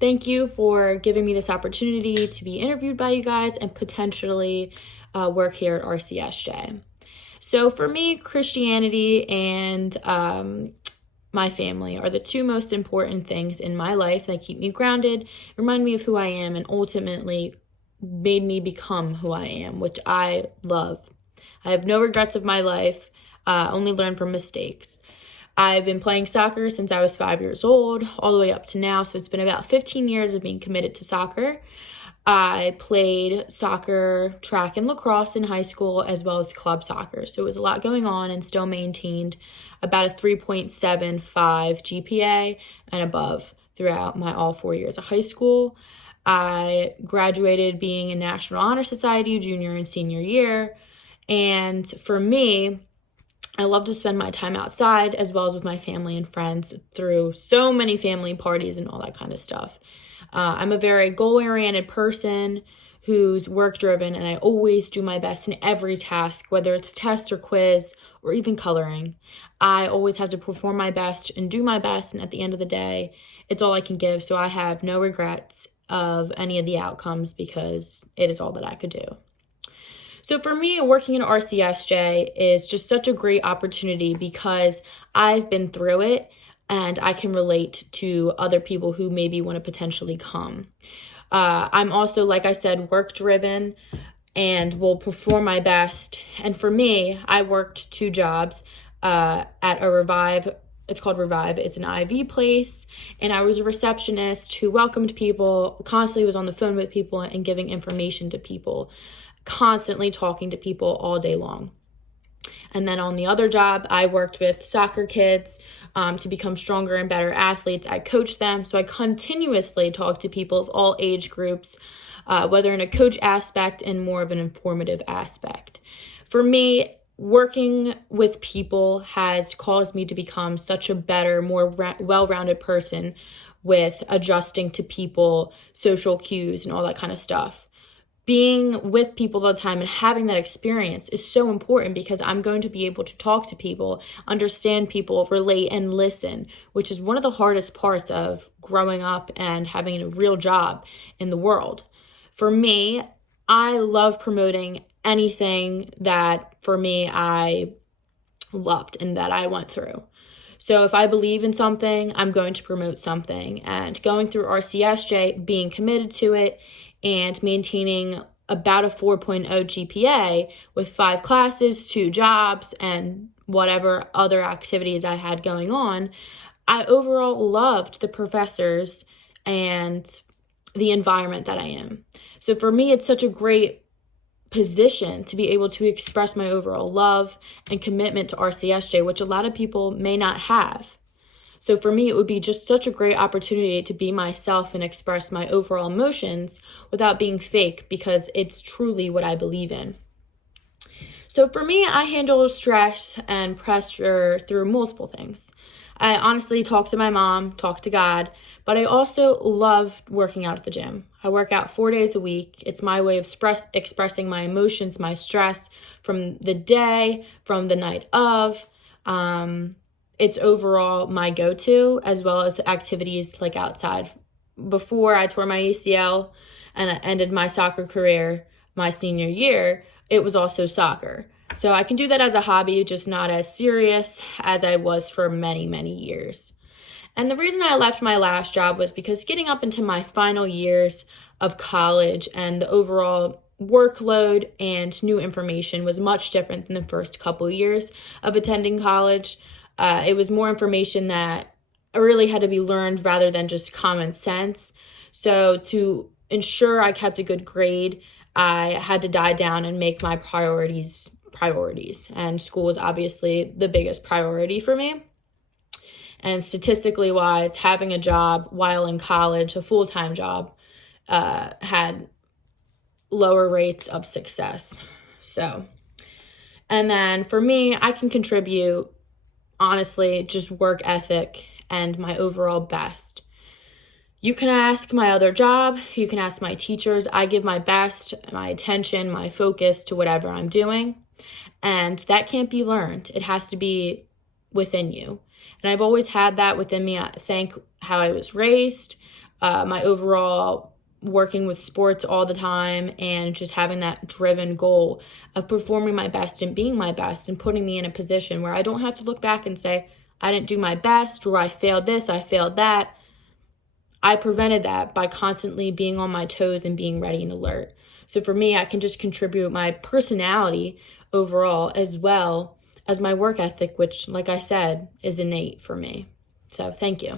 Thank you for giving me this opportunity to be interviewed by you guys and potentially work here at RCSJ. So for me, Christianity and my family are the two most important things in my life that keep me grounded, remind me of who I am, and ultimately made me become who I am, which I love. I have no regrets of my life, only learn from mistakes. I've been playing soccer since I was 5 years old, all the way up to now. So it's been about 15 years of being committed to soccer. I played soccer, track, and lacrosse in high school, as well as club soccer. So it was a lot going on, and still maintained about a 3.75 GPA and above throughout my all 4 years of high school. I graduated being in National Honor Society junior and senior year. And for me, I love to spend my time outside as well as with my family and friends through so many family parties and all that kind of stuff. I'm a very goal-oriented person who's work-driven, and I always do my best in every task, whether it's test or quiz or even coloring. I always have to perform my best and do my best, and at the end of the day, it's all I can give, so I have no regrets of any of the outcomes because it is all that I could do. So for me, working in RCSJ is just such a great opportunity because I've been through it and I can relate to other people who maybe want to potentially come. I'm also, like I said, work-driven and will perform my best. And for me, I worked 2 jobs at a Revive. It's called Revive. It's an IV place. And I was a receptionist who welcomed people, constantly was on the phone with people and giving information to people, constantly talking to people all day long. And then on the other job, I worked with soccer kids to become stronger and better athletes. I coached them, so I continuously talk to people of all age groups, whether in a coach aspect and more of an informative aspect. For me, working with people has caused me to become such a better, more well-rounded person with adjusting to people, social cues, and all that kind of stuff. Being with people all the time and having that experience is so important because I'm going to be able to talk to people, understand people, relate, and listen, which is one of the hardest parts of growing up and having a real job in the world. For me, I love promoting anything that, for me, I loved and that I went through. So if I believe in something, I'm going to promote something. And going through RCSJ, being committed to it, and maintaining about a 4.0 GPA with 5 classes, 2 jobs, and whatever other activities I had going on, I overall loved the professors and the environment that I am. So for me, it's such a great position to be able to express my overall love and commitment to RCSJ, which a lot of people may not have. So for me, it would be just such a great opportunity to be myself and express my overall emotions without being fake because it's truly what I believe in. So for me, I handle stress and pressure through multiple things. I honestly talk to my mom, talk to God, but I also love working out at the gym. I work out 4 days a week. It's my way of expressing my emotions, my stress from the day, from the night of. It's overall my go-to, as well as activities like outside. Before I tore my ACL and I ended my soccer career my senior year, it was also soccer. So I can do that as a hobby, just not as serious as I was for many, many years. And the reason I left my last job was because getting up into my final years of college and the overall workload and new information was much different than the first couple years of attending college. It was more information that really had to be learned rather than just common sense. So to ensure I kept a good grade, I had to die down and make my priorities. And school was obviously the biggest priority for me. And statistically wise, having a job while in college, a full-time job, had lower rates of success. And then for me, I can contribute, honestly, just work ethic and my overall best. You can ask my other job, you can ask my teachers. I give my best, my attention, my focus to whatever I'm doing. And that can't be learned. It has to be within you. And I've always had that within me. I think how I was raised, my overall working with sports all the time, and just having that driven goal of performing my best and being my best and putting me in a position where I don't have to look back and say, I didn't do my best, or I failed this, I failed that. I prevented that by constantly being on my toes and being ready and alert. So for me, I can just contribute my personality overall as well as my work ethic, which, like I said, is innate for me. So thank you.